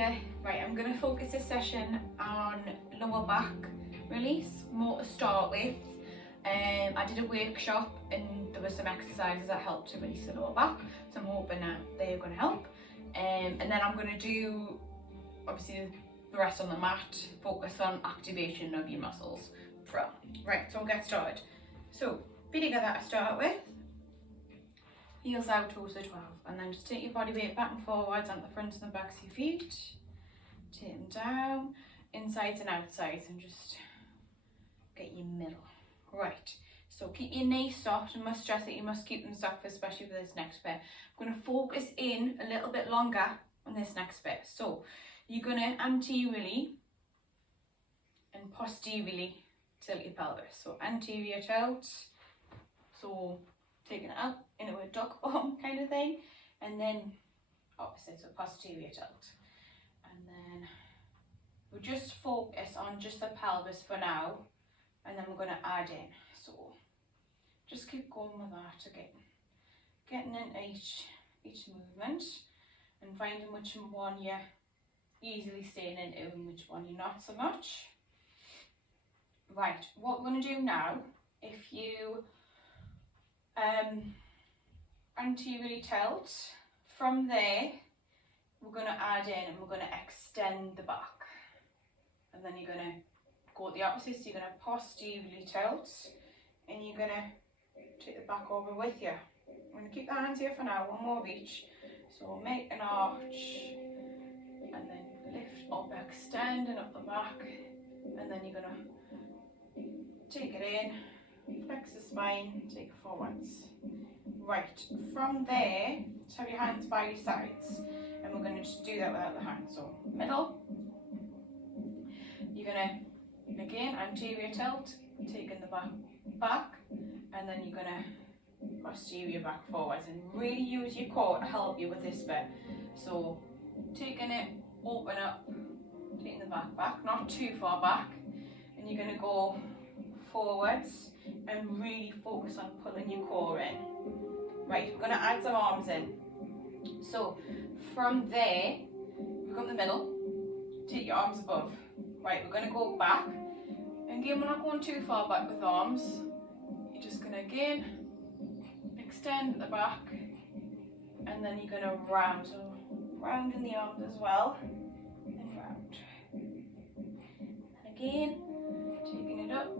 Hiya. Right, I'm going to focus this session on lower back release, more to start with. I did a workshop and there were some exercises that helped to release the lower back, so I'm hoping that they're going to help. And then I'm going to do, obviously, the rest on the mat, focus on activation of your muscles. Right, so we'll get started. So, feet together to start with. Heels out towards the 12, and then just take your body weight back and forwards on the front and the backs of your feet. Take them down, insides and outsides, and just get your middle. Right, so keep your knees soft, and must stress that you must keep them soft, especially for this next bit. I'm going to focus in a little bit longer on this next bit. So you're going to anteriorly and posteriorly tilt your pelvis. So anterior tilt, so taking it up into a duck arm kind of thing, and then opposite, so posterior tilt. And then we'll just focus on just the pelvis for now, and then we're going to add in. So just keep going with that again, getting into each movement and finding which one you're easily staying into and which one you're not so much. Right, what we're going to do now, if you anteriorly tilt, from there we're going to add in and we're going to extend the back, and then you're going to go the opposite, so you're going to posteriorly tilt and you're going to take the back over with you. I'm going to keep the hands here for now, one more of each. So make an arch and then lift up, extending up the back, and then you're going to take it in, flex the spine, take it forwards. Right, from there, just have your hands by your sides, and we're going to just do that without the hands. So middle, you're going to, again, anterior tilt, taking the back, and then you're going to posterior back forwards, and really use your core to help you with this bit. So taking it, open up, taking the back, not too far back, and you're going to go forwards and really focus on pulling your core in. Right, we're going to add some arms in. So from there, we've got the middle, take your arms above. Right, we're going to go back, and again, we're not going too far back with arms. You're just going to again extend at the back, and then you're going to round. So round in the arms as well, and round. And again, taking it up,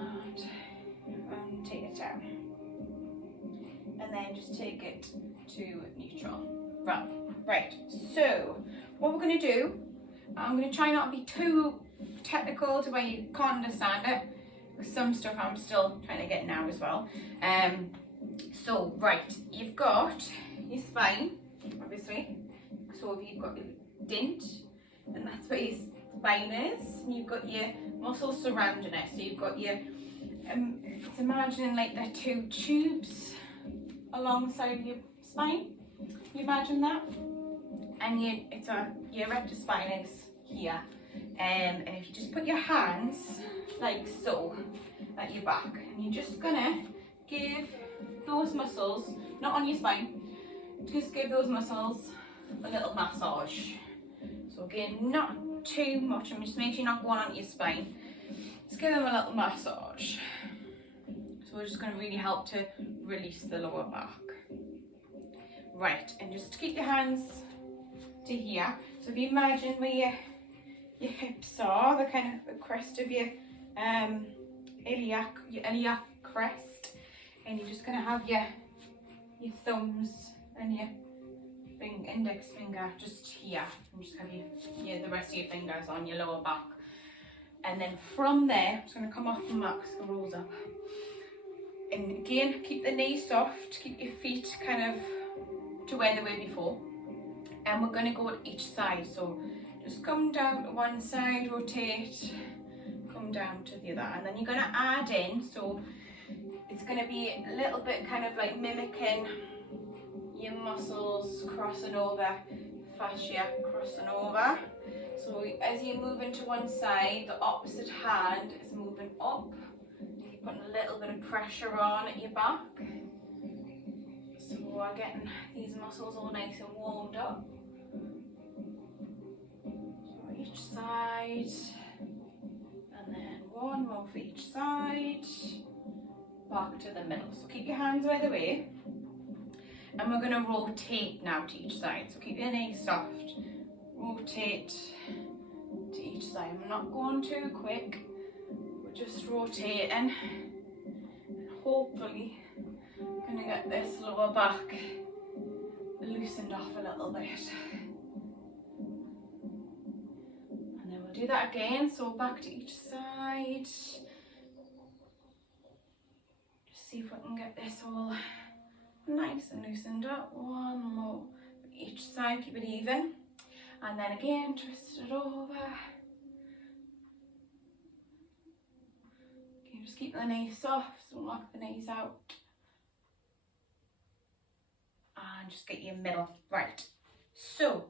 and take it down. And then just take it to neutral. Right, so what we're going to do, I'm going to try not to be too technical to where you can't understand it. Some stuff I'm still trying to get now as well. So, right, you've got your spine, obviously. So you've got your dint, and that's where your spine is. And you've got your muscles surrounding it. So you've got your, it's imagining like the two tubes alongside your spine. You imagine that? And your erector spine is here. And if you just put your hands like so at your back, and you're just gonna give those muscles, not on your spine, just give those muscles a little massage. So again, not too much, and just make sure you're not going onto your spine. Just give them a little massage. So we're just going to really help to release the lower back. Right, and just keep your hands to here. So if you imagine where your hips are, the kind of the crest of your iliac crest, and you're just going to have your thumbs and your index finger just here, and just have the rest of your fingers on your lower back. And then from there, I'm just going to come off the mat because it rolls up. And again, keep the knees soft, keep your feet kind of to where they were before. And we're going to go to each side. So just come down to one side, rotate, come down to the other. And then you're going to add in, so it's going to be a little bit kind of like mimicking your muscles crossing over, fascia crossing over. So as you move into one side, the opposite hand is moving up. You're putting a little bit of pressure on at your back. So we're getting these muscles all nice and warmed up. side, and then one more for each side, back to the middle. So keep your hands by the way, and we're going to rotate now to each side. So keep your knees soft, rotate to each side. I'm not going too quick, we're just rotating, and hopefully going to get this lower back loosened off a little bit. And then we'll do that again, so back to each side. Just see if we can get this all nice and loosened up. One more for each side, keep it even. And then again, twist it over. Okay, just keep the knees soft, don't lock the knees out. And just get your middle right. So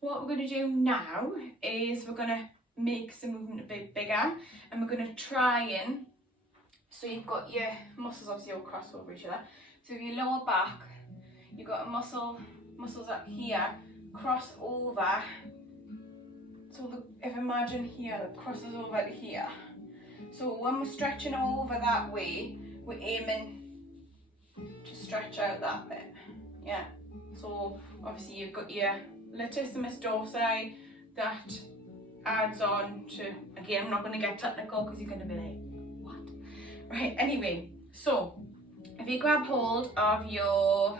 what we're going to do now is we're going to make some movement a bit bigger, and we're going to try and, so you've got your muscles obviously all cross over each other. So if your lower back, you've got a muscles up here, cross over. So if imagine here, that crosses over to here. So when we're stretching over that way, we're aiming to stretch out that bit. Yeah, so obviously you've got your latissimus dorsi that adds on to, again, I'm not going to get technical because you're going to be like, what? Right, anyway, so if you grab hold of your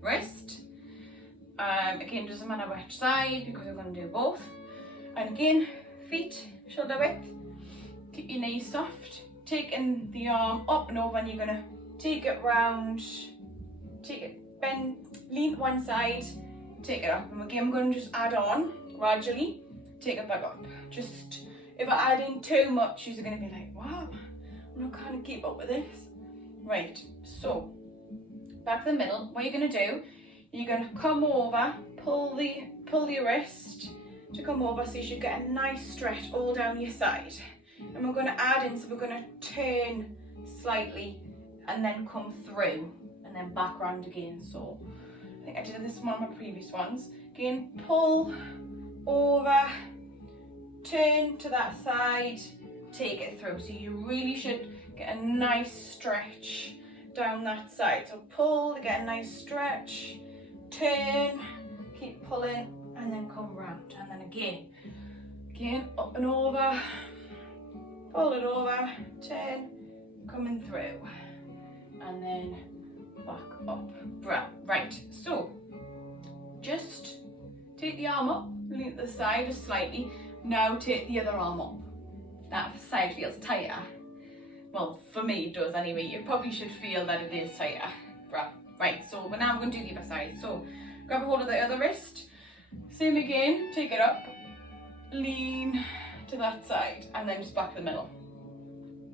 wrist, again, doesn't matter which side because we're going to do both. And again, feet shoulder width, keep your knees soft, taking the arm up and over, and you're going to take it round, take it, bend, lean to one side, take it up, and again I'm going to just add on gradually, take it back up. Just if I add in too much, you're going to be like, wow, I'm not going to keep up with this. Right, so back to the middle. What you're going to do, you're going to come over, pull your wrist to come over, so you should get a nice stretch all down your side. And we're going to add in, so we're going to turn slightly and then come through and then back round again. So I think I did this one on my previous ones. Again, pull over, turn to that side, take it through. So you really should get a nice stretch down that side. So pull, get a nice stretch, turn, keep pulling, and then come round. And then again, up and over, pull it over, turn, coming through, and then back up. Right, so just take the arm up, lean to the side just slightly. Now take the other arm up. That side feels tighter. Well, for me it does anyway. You probably should feel that it is tighter. Right, so but now I'm going to do the other side. So grab a hold of the other wrist. Same again, take it up, lean to that side, and then just back to the middle.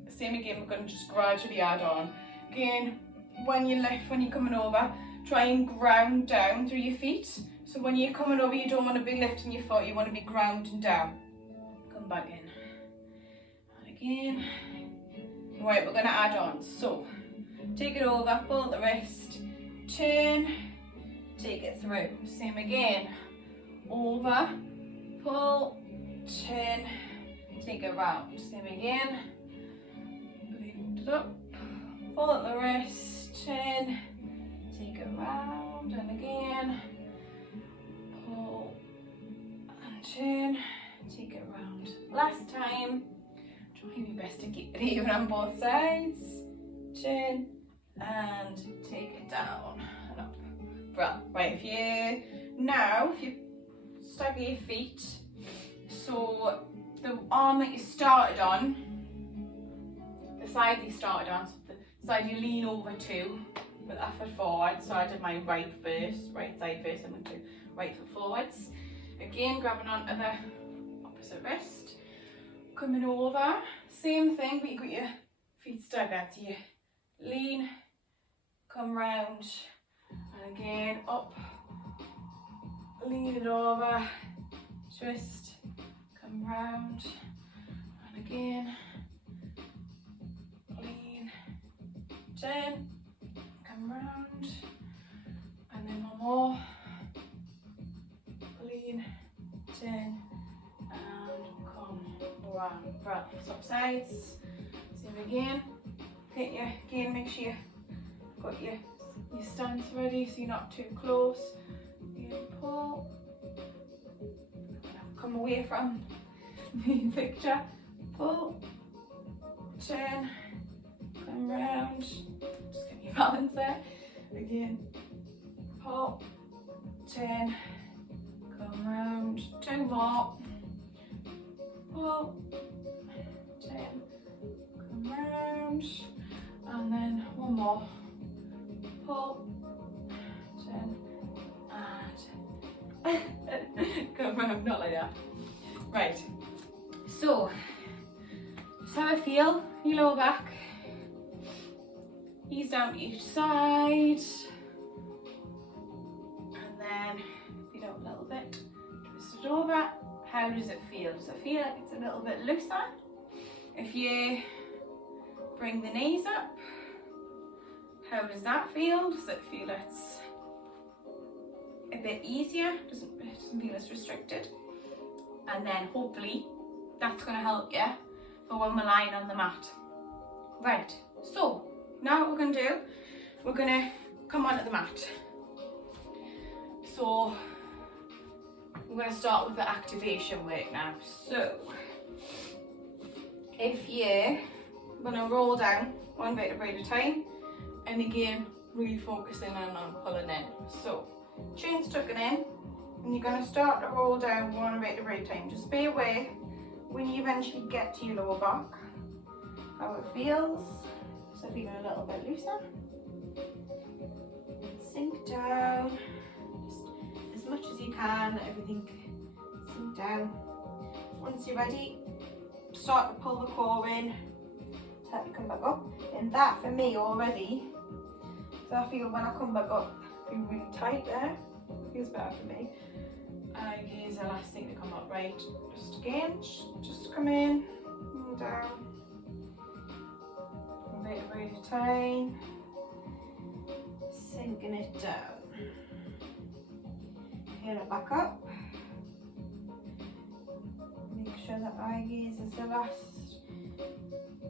Same again, we're going to just gradually add on. Again, when you're coming over, try and ground down through your feet. So when you're coming over, you don't want to be lifting your foot, you want to be grounding down. Come back in. And again. Right, we're going to add on. So, take it over, pull the wrist, turn, take it through. Same again. Over, pull, turn, take it round. Same again. Lift it up, pull at the wrist, turn, take it round, and again, pull and turn, take it round. Last time, try your best to keep it even on both sides, turn and take it down and up. Right, if you stagger your feet, so the arm that you started on, the side you started on, so the side you lean over to with that foot forward. So I did my right side first, and went to right foot forwards. Again, grabbing onto the opposite wrist, coming over, same thing, but you got your feet staggered. So you lean, come round, and again up, lean it over, twist, come round, and again, lean, turn, come round, and then one more, lean, turn, and Right, swap sides. Same again. Hit you again, make sure you've got your stance ready so you're not too close. You pull. Come away from the picture. Pull. Turn. Come round. Just get your balance there. Again. Pull. Turn. Come round. 2 more. Pull. Turn. Come round. And then 1 more. Pull. Turn. And come round. Not like that. Right. So, just have a feel. Your lower back. Ease down to each side. And then feet out a little bit. Twist it over. How does it feel? Does it feel like it's a little bit looser? If you bring the knees up, how does that feel? Does it feel it's a bit easier? It doesn't feel as restricted? And then hopefully that's going to help you for when we're lying on the mat. Right, so now what we're going to do, we're going to come onto the mat. So we're going to start with the activation work now. So if you're going to roll down 1 vertebrae at a time, and again really focusing on pulling in. So chin's tucking in, and you're going to start to roll down 1 vertebrae at a time. Just be aware when you eventually get to your lower back how it feels. So feeling a little bit looser. Sink down just as much as you can. Let everything sink down. Once you're ready, start to pull the core in. Start to come back up. And that for me already, so I feel when I come back up, I feel really tight there. It feels better for me. And here's the last thing to come up, right? Just again, just come in and down. 1 vertebrae at a time. Sinking it down. Heel it back up. Make sure that eye gaze is the last,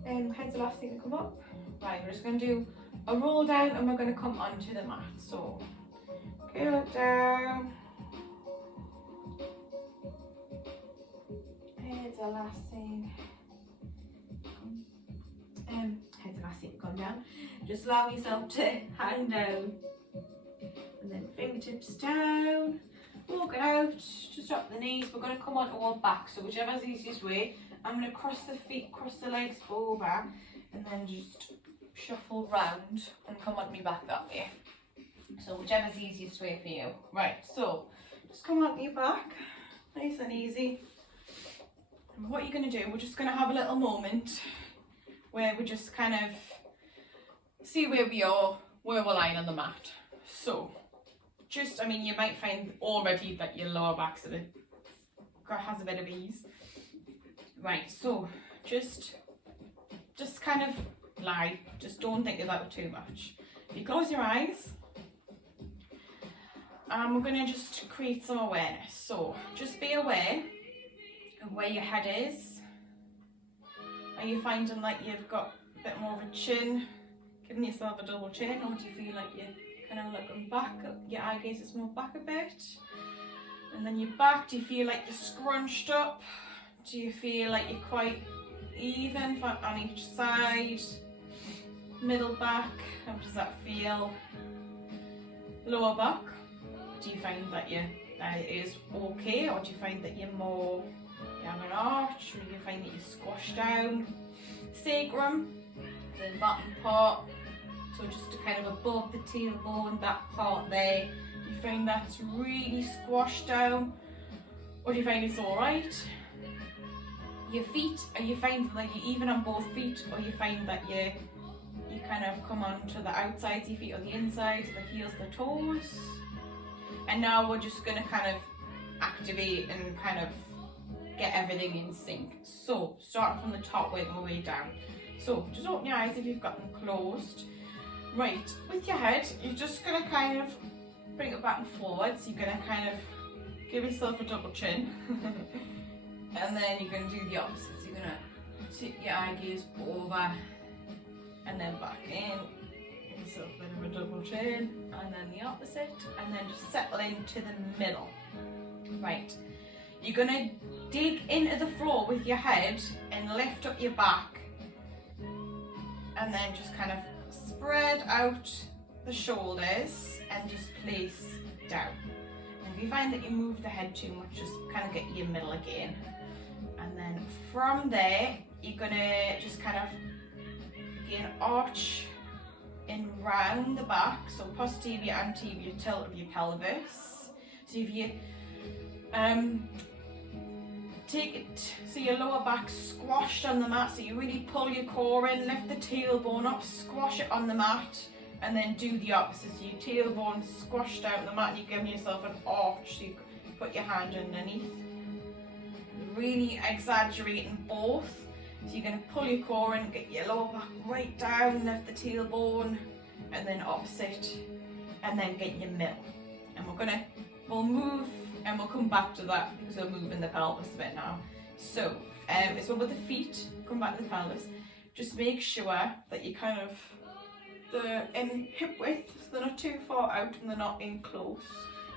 head's the last thing to come up. Right, we're just going to do a roll down and we're going to come onto the mat. So, heel it down. Head's the last thing. Head's the last thing to come down. Just allow yourself to hang down. And then fingertips down. Walk it out. Just drop the knees. We're going to come onto our back. So whichever's the easiest way. I'm going to cross the feet, cross the legs over. And then just shuffle round and come onto my back that way. So whichever's the easiest way for you. Right, so just come onto your back. Nice and easy. And what you're going to do, we're just going to have a little moment where we just kind of see where we are, where we're lying on the mat. So, just, I mean, you might find already that your lower back's has a bit of ease. Right, so just kind of lie. Just don't think about it too much. If you close your eyes, we're going to just create some awareness. So, just be aware of where your head is. Are you finding like you've got a bit more of a chin, giving yourself a double chin, or do you feel like you're kind of looking back, your eye gaze is more back a bit? And then your back, do you feel like you're scrunched up? Do you feel like you're quite even on each side? Middle back, how does that feel? Lower back, do you find that it is okay, or do you find that you're more, you have an arch, or do you find that you're squashed down? Sacrum, the bottom part, so just kind of above the tailbone, that part there, do you find that's really squashed down, or do you find it's alright? Your feet, are you finding that you're even on both feet, or you find that you kind of come on to the outsides of your feet or the insides, the heels, the toes? And now we're just going to kind of activate and kind of get everything in sync. So, starting from the top, working our way down. So, just open your eyes if you've got them closed. Right, with your head, you're just going to kind of bring it back and forward. So you're going to kind of give yourself a double chin. And then you're going to do the opposite. So you're going to take your eye gaze over and then back in. So a bit of a double chin, and then the opposite, and then just settle into the middle. Right, you're gonna dig into the floor with your head and lift up your back, and then just kind of spread out the shoulders and just place down. And if you find that you move the head too much, just kind of get your middle again. And then from there, you're gonna just kind of again arch in round the back, so posterior anterior tilt of your pelvis. So if you take it so your lower back squashed on the mat, so you really pull your core in, lift the tailbone up, squash it on the mat, and then do the opposite. So your tailbone squashed out on the mat and you're giving yourself an arch, so you put your hand underneath. Really exaggerating both. So you're going to pull your core in, get your lower back right down, lift the tailbone, and then opposite, and then get your middle. And we'll move, and we'll come back to that because we're moving the pelvis a bit now. So, as well with the feet, come back to the pelvis. Just make sure that you kind of, they're in hip width, so they're not too far out and they're not in close.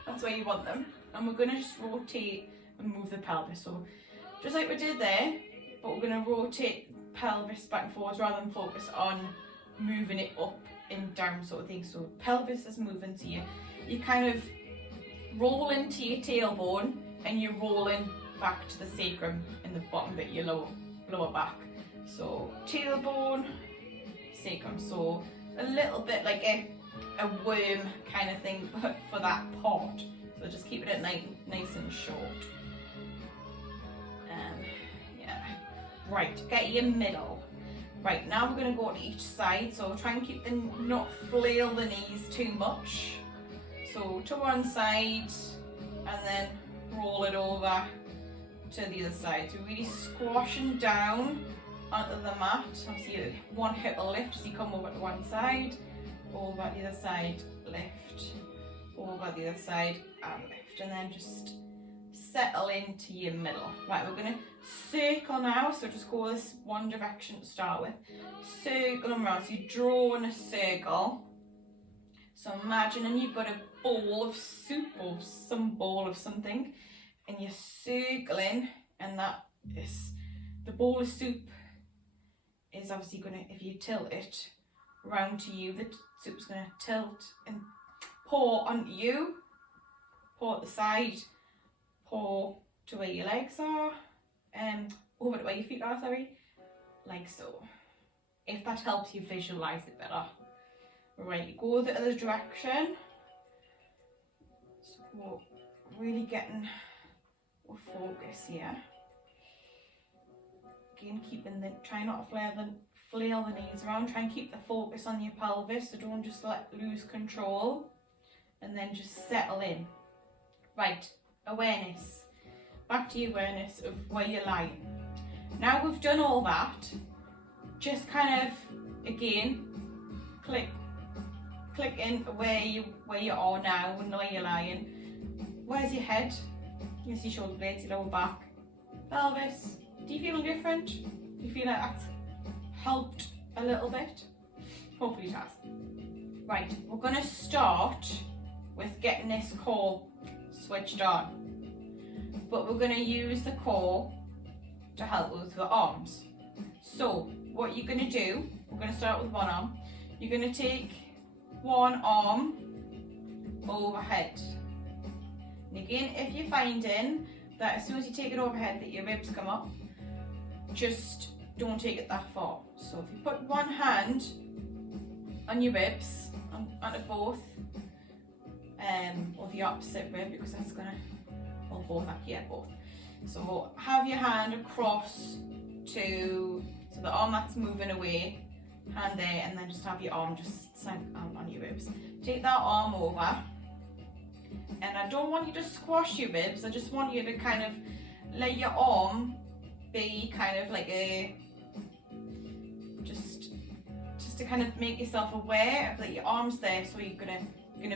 That's where you want them. And we're going to just rotate and move the pelvis. So, just like we did there, but we're going to rotate pelvis back and forwards rather than focus on moving it up and down sort of thing. So pelvis is moving, so you kind of roll into your tailbone and you're rolling back to the sacrum in the bottom bit of your lower back. So tailbone, sacrum, so a little bit like a worm kind of thing, but for that part. So just keep it nice and short. Right, get your middle. Right, now we're going to go to each side, so try and keep not flail the knees too much. So to one side, and then roll it over to the other side. So really squashing down onto the mat. Obviously one hip will lift as you come over to one side, over the other side, lift, over the other side, and lift. And then just settle into your middle. Right, we're going to circle now, so just go this one direction to start with. Circle around, so you're drawing a circle. So imagining you've got a bowl of soup or some bowl of something, and you're circling, and that is, the bowl of soup is obviously going to, if you tilt it round to you, the soup's going to tilt and pour onto you, pour at the side, pour to where your legs are, over to where your feet are, sorry, like so. If that helps you visualise it better. Right, go the other direction. So we're really getting our focus here. Again, try not to flail the knees around, try and keep the focus on your pelvis, so don't just lose control, and then just settle in. Right, awareness. Back to your awareness of where you're lying. Now we've done all that, just kind of, again, click in where you are now and where you're lying. Where's your head? Here's your shoulder blades, your lower back, pelvis. Do you feel different? Do you feel like that's helped a little bit? Hopefully it has. Right, we're going to start with getting this core switched on. But we're going to use the core to help with the arms. So what you're going to do, we're going to start with one arm. You're going to take one arm overhead. And again, if you're finding that as soon as you take it overhead that your ribs come up, just don't take it that far. So if you put one hand on your ribs, onto both, or the opposite rib, because that's going to, well, both actually, yeah, both. So have your hand across to, so the arm that's moving away, hand there, and then just have your arm just side on your ribs. Take that arm over, and I don't want you to squash your ribs, I just want you to kind of let your arm be kind of like a, just to kind of make yourself aware of that your arm's there, so you're gonna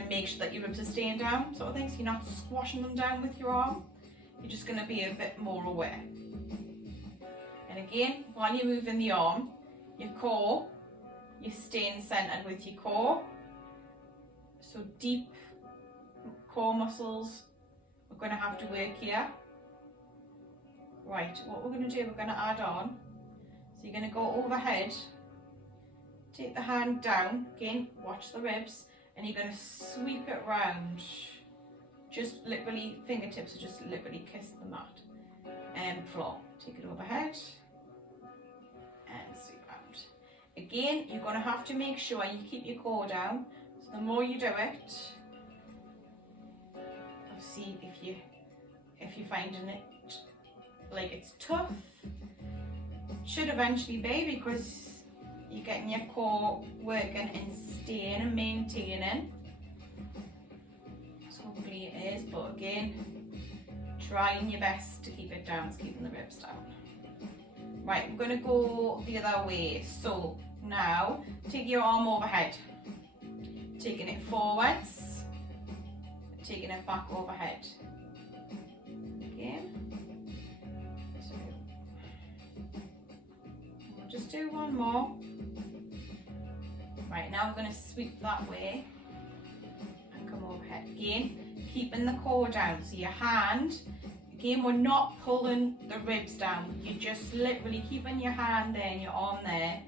make sure that your ribs are staying down, sort of thing, so you're not squashing them down with your arm. You're just gonna be a bit more aware. And again, while you're moving the arm, your core, you're staying centered with your core. So deep core muscles, we're going to have to work here. Right, what we're going to do, we're going to add on. So you're going to go overhead, take the hand down, again, watch the ribs, and you're going to sweep it round. Just literally, fingertips are just literally kiss the mat and floor. Take it overhead and sweep round. Again, you're going to have to make sure you keep your core down. So the more you do it, obviously if you're finding it like it's tough, it should eventually be, because you're getting your core working and staying and maintaining. So hopefully it is, but again, trying your best to keep it down, keeping the ribs down. Right, we're going to go the other way. So now take your arm overhead, taking it forwards, taking it back overhead. Again. So we'll just do one more. Right, now we're going to sweep that way and come overhead. Again, keeping the core down. So your hand, again, we're not pulling the ribs down. You're just literally keeping your hand there and your arm there,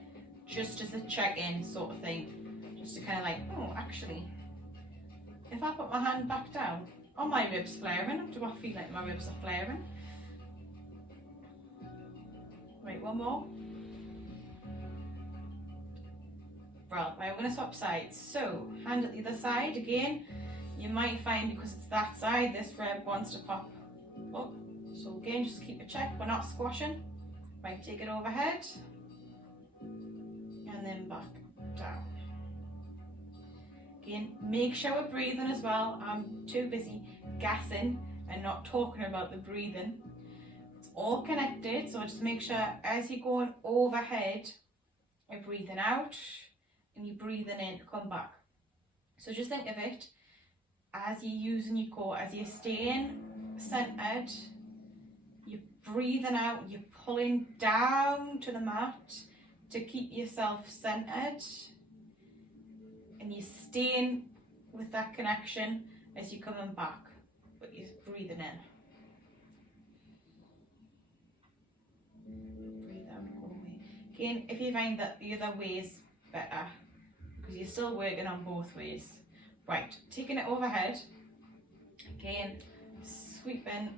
just as a check-in sort of thing. Just to kind of like, oh, actually, if I put my hand back down, are my ribs flaring? Do I feel like my ribs are flaring? Right, one more. Right, we're going to swap sides. So, hand at the other side. Again, you might find because it's that side, this rib wants to pop up. So again, just keep it checked. We're not squashing. Right, take it overhead. And then back down. Again, make sure we're breathing as well. I'm too busy gassing and not talking about the breathing. It's all connected, so just make sure as you're going overhead, you're breathing out and you're breathing in to come back. So just think of it as you're using your core, as you're staying centered, you're breathing out, you're pulling down to the mat to keep yourself centered, and you're staying with that connection as you're coming back, but you're breathing in. Breathe out, go away. Again, if you find that the other way is better, because you're still working on both ways. Right, taking it overhead, again, sweeping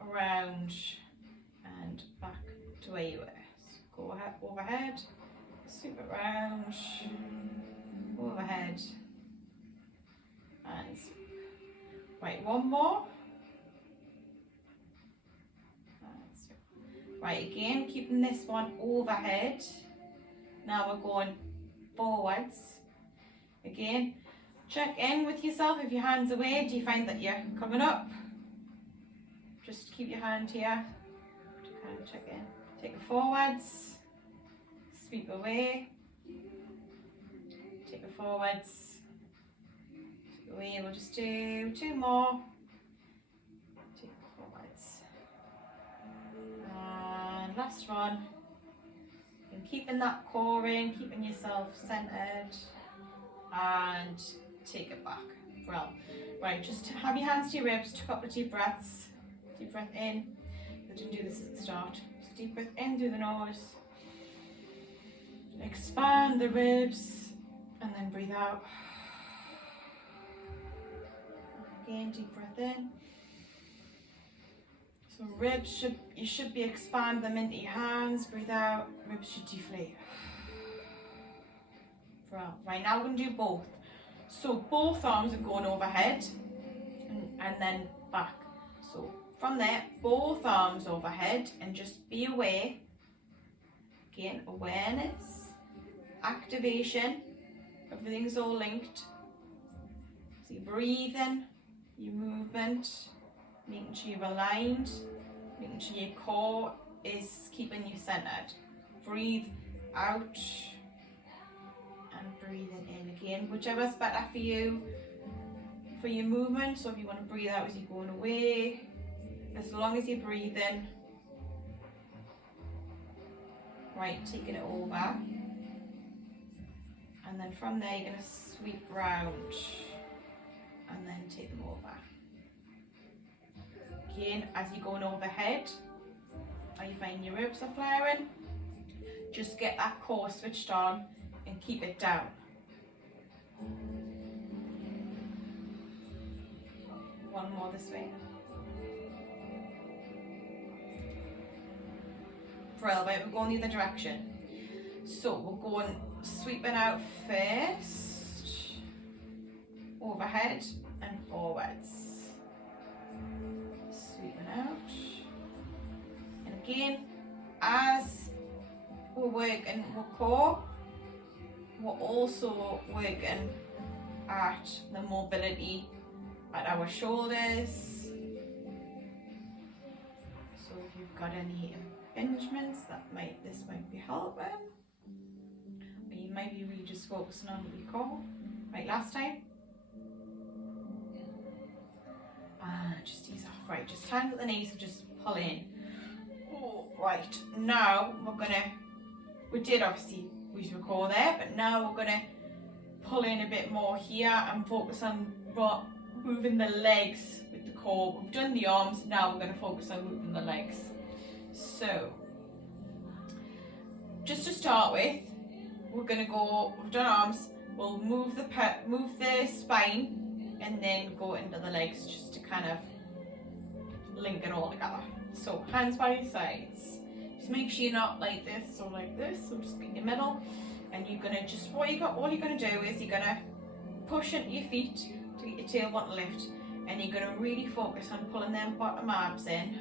around and back to where you were. So go ahead, overhead, sweep it around, overhead, and sweep. Right, one more. And sweep. Right, again, keeping this one overhead. Now we're going forwards. Again, check in with yourself. If your hand's away, do you find that you're coming up? Just keep your hand here to kind of check in. Take it forwards, sweep away, take it forwards, sweep away. We'll just do two more. Take it forwards. And last one. And keeping that core in, keeping yourself centered, and take it back. Well, right, just have your hands to your ribs, take a couple of deep breaths. Deep breath in. I didn't do this at the start. Just deep breath in through the nose. Expand the ribs, and then breathe out. Again, deep breath in. So ribs you should be expand them into your hands. Breathe out. Ribs should deflate. Right, now we're going to do both. So both arms are going overhead and then back. So from there, both arms overhead, and just be aware. Again, awareness, activation, everything's all linked. So you're breathing, your movement, making sure you're aligned, making sure your core is keeping you centered. Breathe out and breathing in again, whichever's better for you, for your movement. So if you want to breathe out as you're going away, as long as you're breathing, Right, taking it over. And then from there, you're going to sweep round and then take them over. Again, as you're going overhead, and you find your ribs are flaring, just get that core switched on and keep it down. One more this way. Brilliant, right, we're going the other direction. So we're going sweeping out first, overhead and forwards. Sweeping out. And again, as we're working with core, we're also working at the mobility at our shoulders. So if you've got any impingements, this might be helping. Or you might be really just focusing on the core, like last time. Just ease off, right, just hand at the knees and just pull in. Oh, right, now we did obviously use the core there, but now we're gonna pull in a bit more here and focus on moving the legs with the core. We've done the arms, now we're gonna focus on moving the legs. So, just to start with, we've done arms, we'll move the spine and then go into the legs just to kind of link it all together. So hands by your sides. Just make sure you're not like this or like this, so just in your middle. And you're gonna all you're gonna do is you're gonna push into your feet to get your tailbone to lift. And you're gonna really focus on pulling them bottom abs in.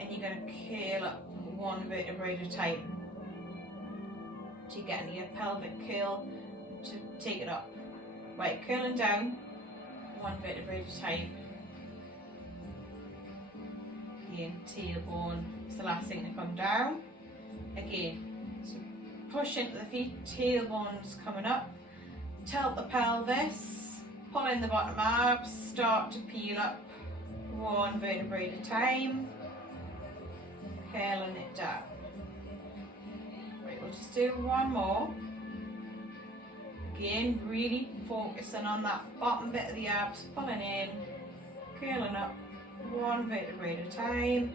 And you're gonna curl up one vertebrae at a time. So you're getting your pelvic curl to take it up. Right, curling down, one vertebrae at a time. Again, tailbone is the last thing to come down. Again, so push into the feet, tailbone's coming up. Tilt the pelvis, pull in the bottom abs, start to peel up, one vertebrae at a time. Curling it down. Right, we'll just do one more. Again, really focusing on that bottom bit of the abs, pulling in, curling up, one vertebrae at a time,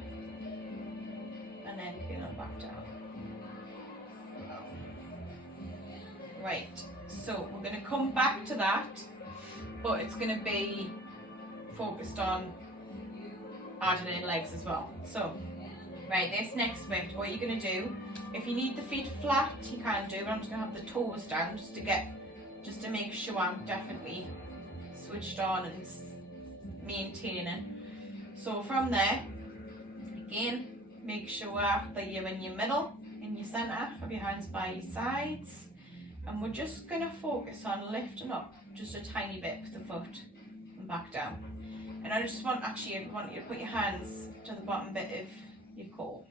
and then curling back down. Right, so we're going to come back to that, but it's going to be focused on adding in legs as well. So, right, this next bit, what you're going to do, if you need the feet flat, you can do, but I'm just going to have the toes down just to make sure I'm definitely switched on and maintaining. So from there, again, make sure that you're in your middle, in your centre, have your hands by your sides, and we're just going to focus on lifting up just a tiny bit with the foot and back down. And I just want you to put your hands to the bottom bit of your core.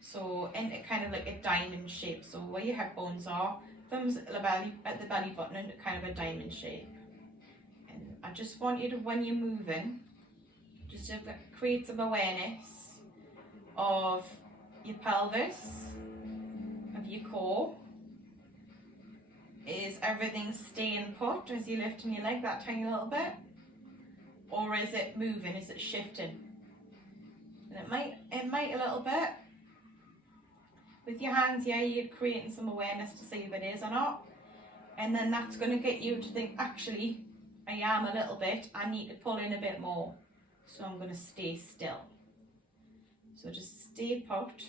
So in it kind of like a diamond shape, so where your hip bones are, thumbs at the belly button in kind of a diamond shape. And I just want you to, when you're moving, just to create some awareness of your pelvis, of your core. Is everything staying put as you're lifting your leg that tiny little bit? Or is it moving, is it shifting? And it might a little bit. With your hands, yeah, you're creating some awareness to see if it is or not. And then that's going to get you to think, actually, I am a little bit, I need to pull in a bit more. So I'm going to stay still. So just stay put.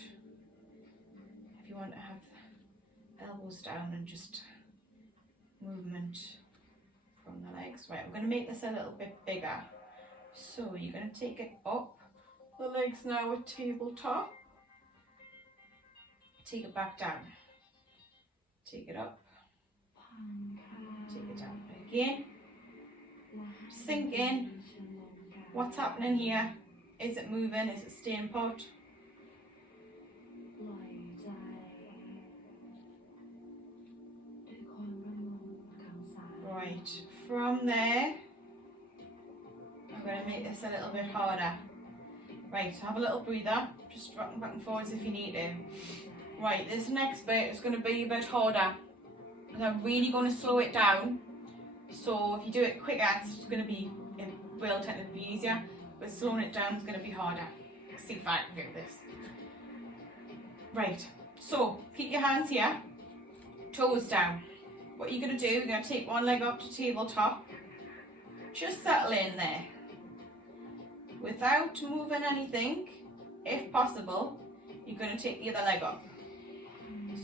If you want to have elbows down and just movement from the legs. Right, I'm going to make this a little bit bigger. So you're going to take it up. The legs now at tabletop. Take it back down. Take it up. Take it down. Again. Sink in. What's happening here? Is it moving? Is it staying put? Right, from there, I'm going to make this a little bit harder. Right, so have a little breather, just rocking back and forwards if you need to. Right, this next bit is going to be a bit harder. And I'm really going to slow it down. So if you do it quicker, it's going to be, it will tend to be easier. But slowing it down is going to be harder. Let's see if I can get this. Right, so keep your hands here, toes down. What you're going to do, you're going to take one leg up to tabletop. Just settle in there. Without moving anything, if possible, you're going to take the other leg up.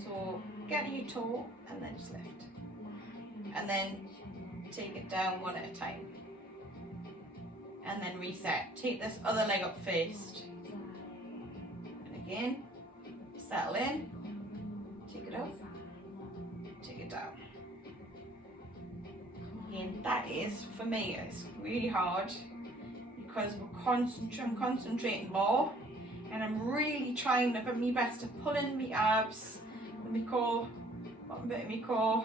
So get to your toe and then just lift. And then take it down one at a time. And then reset. Take this other leg up first. And again, settle in, take it up, take it down. Again, that is, for me, it's really hard because I'm concentrating more, and I'm really trying to put my best to pull in my abs, my core, bottom bit of my core,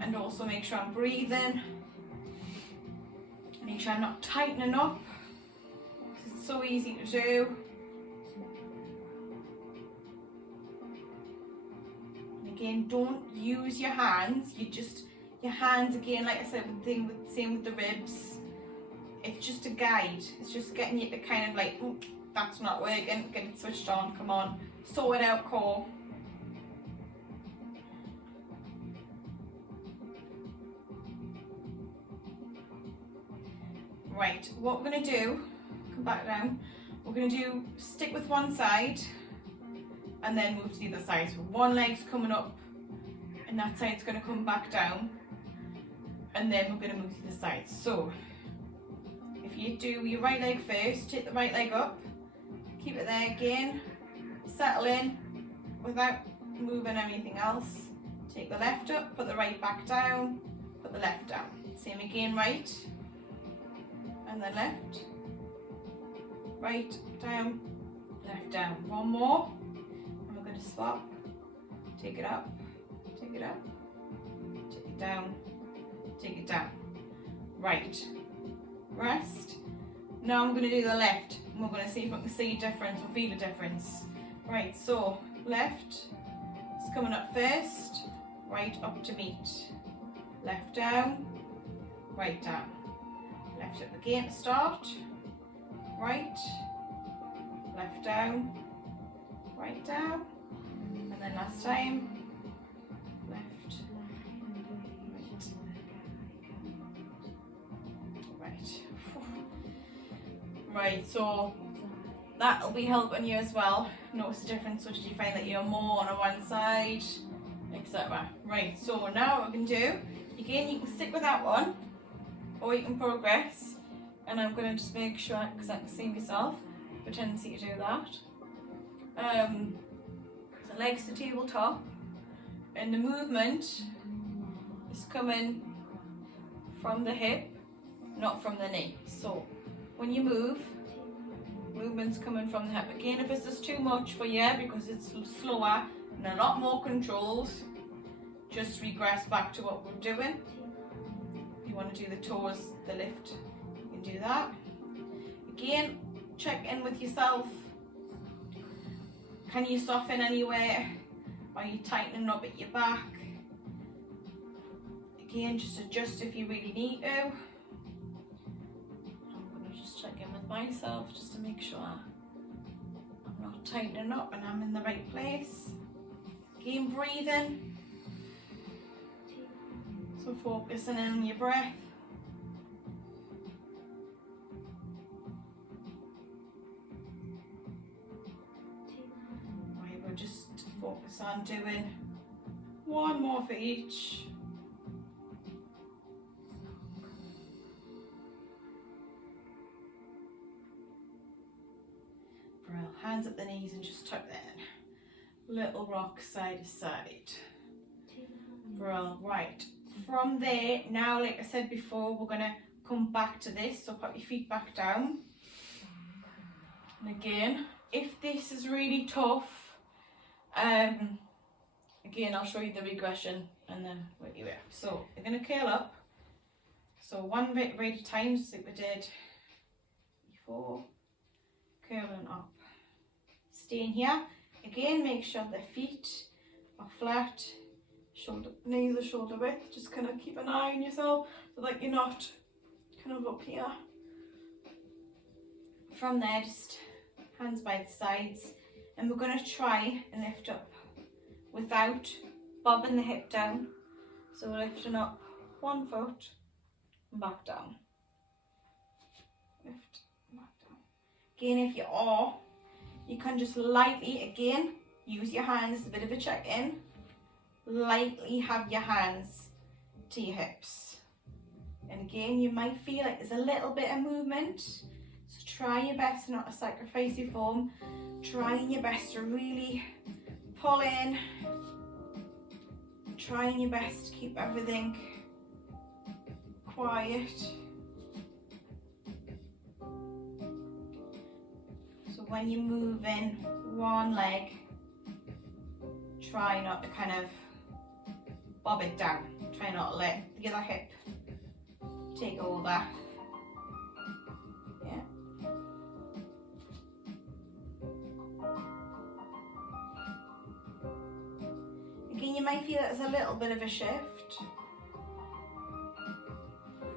and also make sure I'm breathing. Make sure I'm not tightening up. It's so easy to do. And again, don't use your hands. Your hands again, like I said, same with the ribs. It's just a guide. It's just getting you to kind of like, oh, that's not working, get it switched on, come on. Sort it out, core. Right, what we're going to do, come back down, we're going to do stick with one side and then move to the other side. So one leg's coming up and that side's going to come back down, and then we're going to move to the side. So if you do your right leg first, take the right leg up, keep it there again, settle in without moving anything else. Take the left up, put the right back down, put the left down. Same again, right and then left, right, down, left, down. One more, and we're going to swap. Take it up, take it up, take it down, take it down. Right, rest. Now I'm going to do the left, and we're going to see if we can see a difference or feel a difference. Right, so left is coming up first, right up to meet. Left down, right down. Left up again to start, right, left down, right down, and then last time, left, right, right. Right, so that'll be helping you as well. Notice the difference, so did you find that you're more on one side, etc. Right, so now what we can do, again you can stick with that one, or you can progress, and I'm going to just make sure, because I can see myself, the tendency to do that. So legs to tabletop, and the movement is coming from the hip, not from the knee. So when you move, movement's coming from the hip. Again, if this is too much for you because it's slower and a lot more controls, just regress back to what we're doing. You want to do the toes, the lift, you can do that. Again, check in with yourself. Can you soften anywhere? Are you tightening up at your back? Again, just adjust if you really need to. I'm going to just check in with myself just to make sure I'm not tightening up and I'm in the right place. Again, breathing. So focusing in on your breath. Right, we'll just focus on doing one more for each. Brill. Hands at the knees and just tuck that in. Little rock side to side. Brill. Right. From there, now like I said before, we're going to come back to this, so put your feet back down. And again, if this is really tough, again I'll show you the regression and then what you wear. So you're going to curl up, so one bit at a time, just like we did before, curling up. Staying here, Again, make sure the feet are flat, knees are shoulder width. Just kind of keep an eye on yourself so that you're not kind of up here. From there, just hands by the sides, and we're going to try and lift up without bobbing the hip down. So we're lifting up one foot and back down. Lift, back down. Again, if you are, you can just lightly, again, use your hands, a bit of a check-in. Lightly have your hands to your hips. And again, you might feel like there's a little bit of movement. So try your best not to sacrifice your form. Trying your best to really pull in. Trying your best to keep everything quiet. So when you're moving one leg, try not to kind of bob it down. Try not to let the other hip take over. Yeah. Again, you might feel there's a little bit of a shift.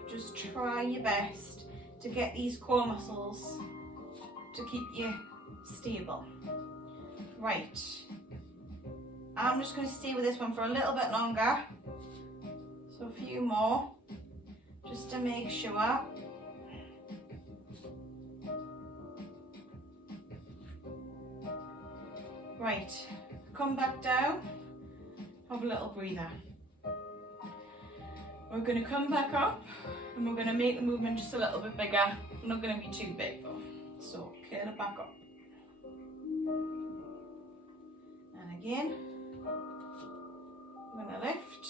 Just try your best to get these core muscles to keep you stable. Right. I'm just going to stay with this one for a little bit longer. So a few more, just to make sure. Right, come back down, have a little breather. We're going to come back up and we're going to make the movement just a little bit bigger. We're not going to be too big though. So curl it back up. And again, I'm going to lift,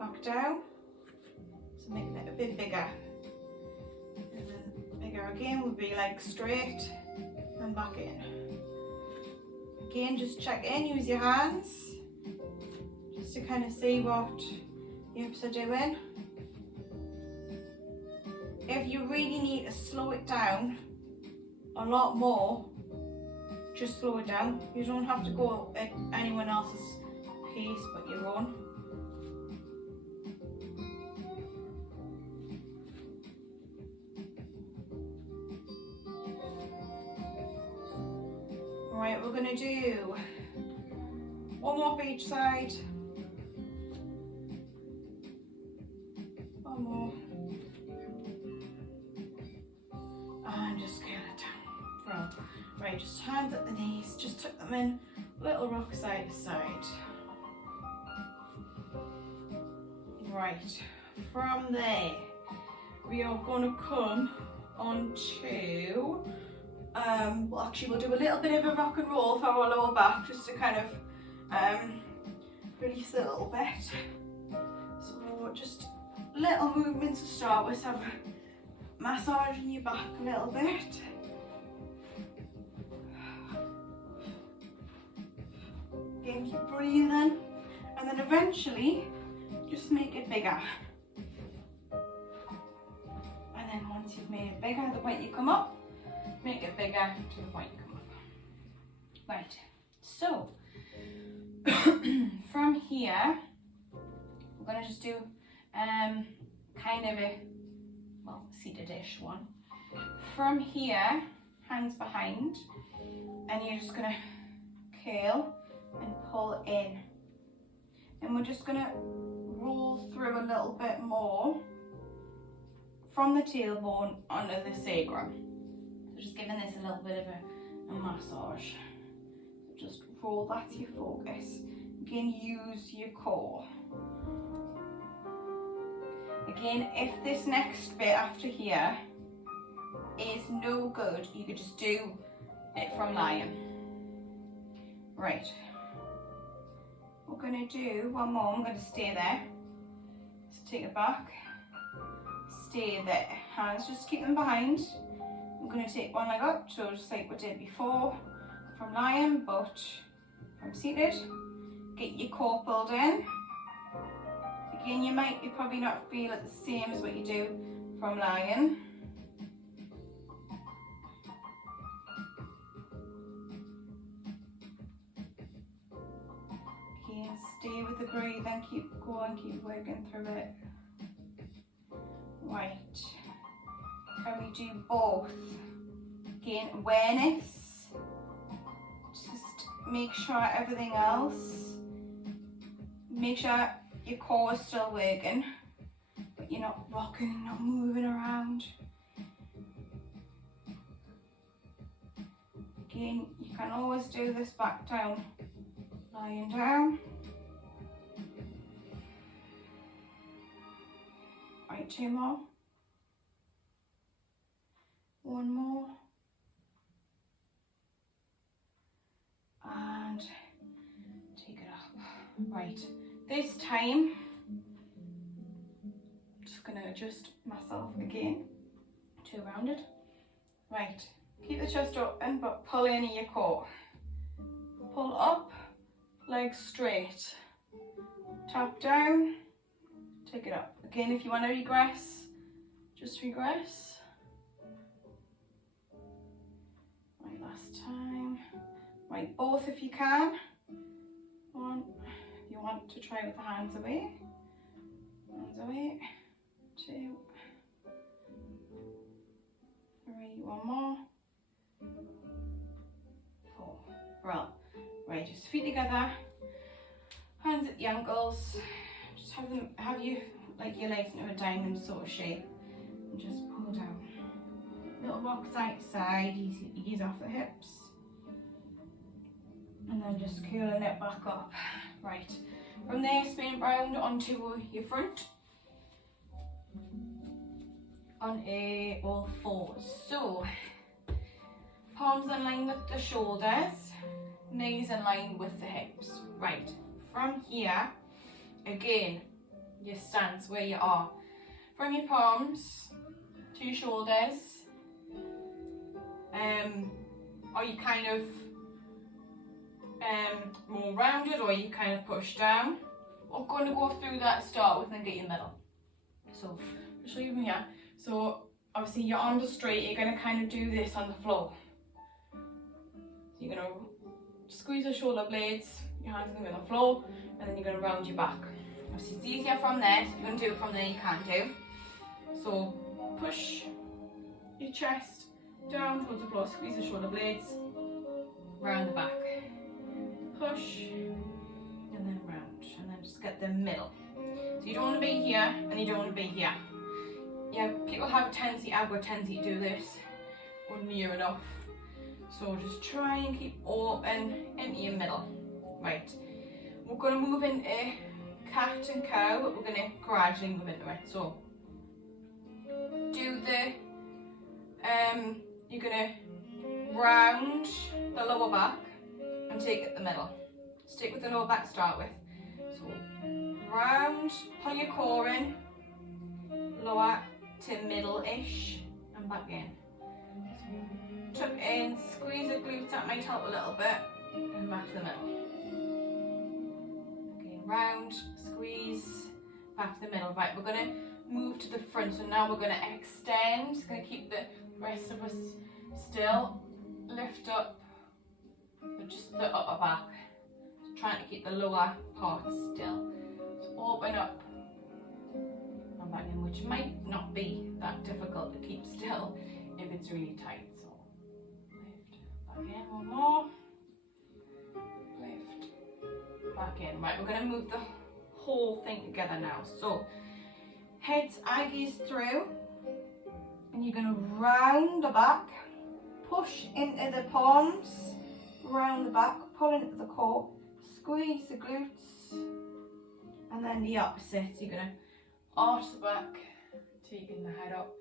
back down, so making it a bit bigger. And then bigger again would be like straight and back in. Again, just check in, use your hands, just to kind of see what your hips are doing. If you really need to slow it down a lot more, just slow it down. You don't have to go at anyone else's pace but your own. Right, we're going to do one more for each side. One more. And just curl it down. Right, just hands at the knees, just tuck them in, little rock side to side. Right, from there, we are going to come on to, we'll do a little bit of a rock and roll for our lower back, just to kind of release a little bit. So just little movements to start with, so massaging your back a little bit. Again, keep breathing, and then eventually just make it bigger. And then once you've made it bigger, the point you come up, make it bigger to the point you come up. Right, so from here, we're going to just do kind of a, well, seated-ish one. From here, hands behind, and you're just going to curl and pull in. And we're just going to roll through a little bit more from the tailbone onto the sacrum. So just giving this a little bit of a massage. Just roll, that's your focus. Again, use your core. Again, if this next bit after here is no good, you could just do it from lying. Right. We're going to do one more. I'm going to stay there. So take it back. Stay there. Hands just keep them behind. I'm going to take one leg up, so just like we did before, from lying, but from seated. Get your core pulled in. Again, you might probably not feel it the same as what you do from lying. stay with the breathing, keep going, keep working through it. Right, can we do both? Again, awareness, just make sure everything else, make sure your core is still working, but you're not rocking, not moving around. Again, you can always do this back down, lying down. Right, 2 more. 1 more. And take it up. Right, this time, I'm just gonna adjust myself again to rounded. Right, keep the chest open, but pull in your core. Pull up, legs straight. Tap down, take it up. Again, if you want to regress, just regress. Right, last time. Right, both if you can. 1, if you want to try with the hands away. Hands away. 2, 3, 1 more. 4. Well, right, just feet together. Hands at the ankles. Just have you like your legs into a diamond sort of shape. And just pull down. Little rock side to side, ease off the hips. And then just curling it back up. Right, from there spin round onto your front. On all fours. So, palms in line with the shoulders, knees in line with the hips. Right, from here, again, your stance where you are. From your palms to your shoulders, are you kind of more rounded or you kind of pushed down? We're going to go through that to start with and get your middle. So, I'll show you from here. So, obviously your arms are straight, you're going to kind of do this on the floor. So you're going to squeeze the shoulder blades, your hands are going to be on the floor, and then you're going to round your back. Obviously it's easier from there, so if you're going to do it from there you can do. So, push your chest down towards the floor, squeeze the shoulder blades, round the back. Push, and then round, and then just get the middle. So you don't want to be here, and you don't want to be here. Yeah, people have a tendency, I've got a tendency to do this, or near enough. So just try and keep all open into your middle. Right, we're going to move into cat and cow, but we're going to gradually move into it. So, do the, you're going to round the lower back and take it the middle. Stick with the lower back to start with. So, round, pull your core in, lower to middle-ish, and back in. So, tuck in, squeeze the glutes, that might help a little bit, and back to the middle. Again, round, squeeze, back to the middle. Right, we're going to move to the front, so now we're going to extend. Just going to keep the rest of us still, lift up, just the upper back. Just trying to keep the lower part still. So open up and back in, which might not be that difficult to keep still if it's really tight. So lift back in, 1 more. Lift back in. Right, we're going to move the whole thing together now. So head's eye gaze through, and you're going to round the back, push into the palms, round the back, pull into the core, squeeze the glutes, and then the opposite. So you're going to arch the back, taking the head up,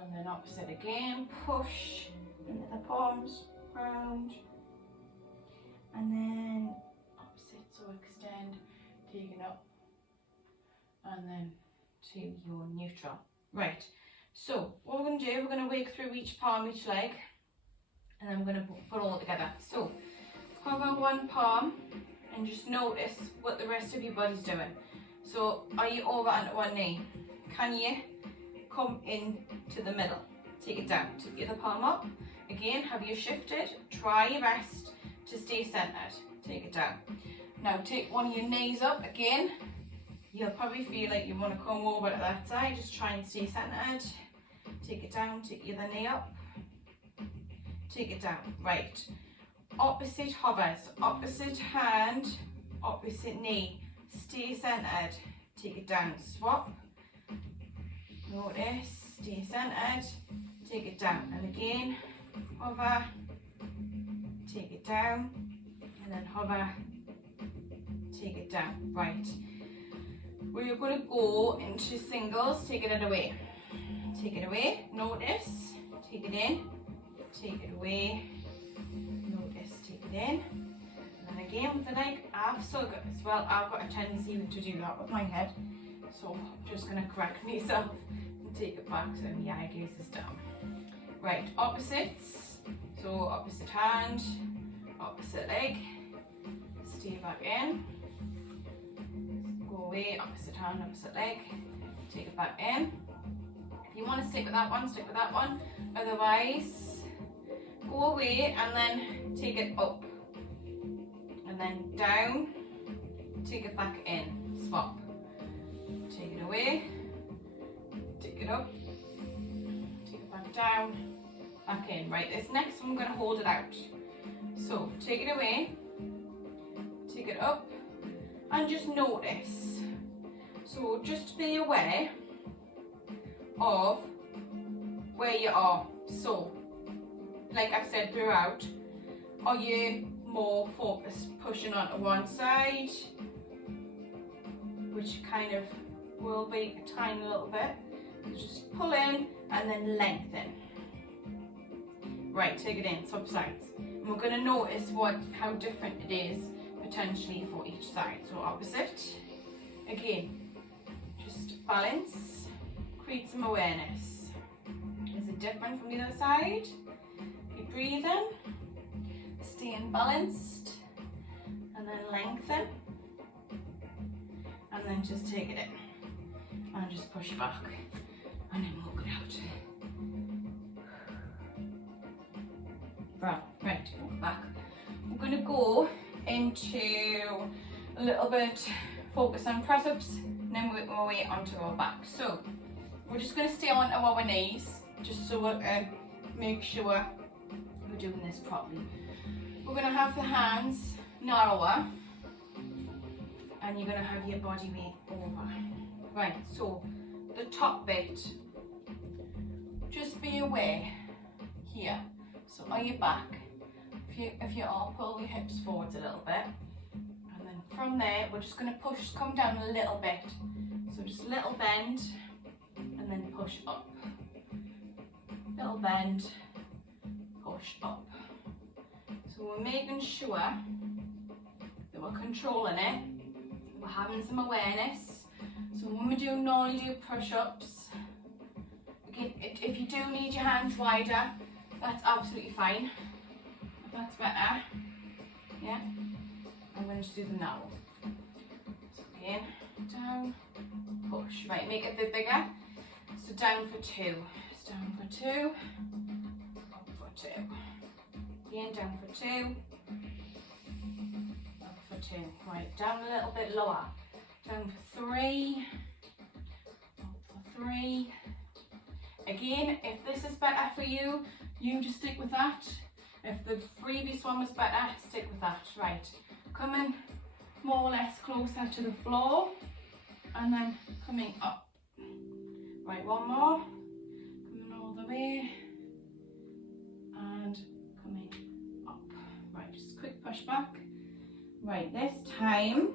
and then opposite again, push into the palms, round, and then opposite, so extend, taking up, and then to your neutral. Right, so what we're going to do, we're going to work through each palm, each leg, and then we're going to put all together. So cover one palm and just notice what the rest of your body's doing. So are you over onto one knee? Can you come in to the middle? Take it down, take the other palm up. Again, have you shifted? Try your best to stay centered. take it down. Now take one of your knees up again. You'll probably feel like you want to come over to that side, just try and stay centered. Take it down, take your other knee up. Take it down, right. Opposite hovers, opposite hand, opposite knee. Stay centered, take it down, swap. Notice, stay centered, take it down. And again, hover, take it down, and then hover, take it down. Right. We're going to go into singles, take it away. Take it away, notice, take it in, take it away, notice, take it in. And then again with the leg, I've still got as well, I've got a tendency to do that with my head. So I'm just going to correct myself and take it back so the eye gaze is down. Right, opposites. So opposite hand, opposite leg, stay back in. Go away, opposite hand, opposite leg, take it back in. If you want to stick with that one, stick with that one. Otherwise, go away and then take it up. And then down, take it back in, swap. Take it away, take it up, take it back down, back in. Right, this next one, I'm going to hold it out. So take it away, take it up, and just notice. So just be aware of where you are. So, like I've said throughout, are you more focused pushing onto one side, which kind of will be a tiny little bit. So just pull in and then lengthen. Right, take it in, swap sides. And we're going to notice how different it is potentially for each side. So opposite, again, just balance, create some awareness. Is it different from the other side? Keep breathing, staying balanced, and then lengthen, and then just take it in, and just push back, and then walk it out. Right, walk back. We're going to go into a little bit focus on press-ups, and then work our way onto our back. So we're just going to stay on our knees, just so we can make sure we're doing this properly. We're going to have the hands narrower, and you're going to have your body weight over. Right, so the top bit, just be aware here. So on your back, if you are, pull your hips forwards a little bit, and then from there we're just going to come down a little bit. So just a little bend, and then push up. Little bend, push up. So we're making sure that we're controlling it, we're having some awareness. So when we do normally do push-ups, again, if you do need your hands wider, that's absolutely fine. If that's better, yeah. I'm going to just do them now. So again, down, push. Right, make it a bit bigger. So down for two. So down for two, up for two. Again, down for two, up for two. Right, down a little bit lower. Down for three, up for three. Again, if this is better for you, you just stick with that. If the previous one was better, stick with that. Right, coming more or less closer to the floor, and then coming up. Right, one more. Coming all the way, and coming up. Right, just quick push back. Right, this time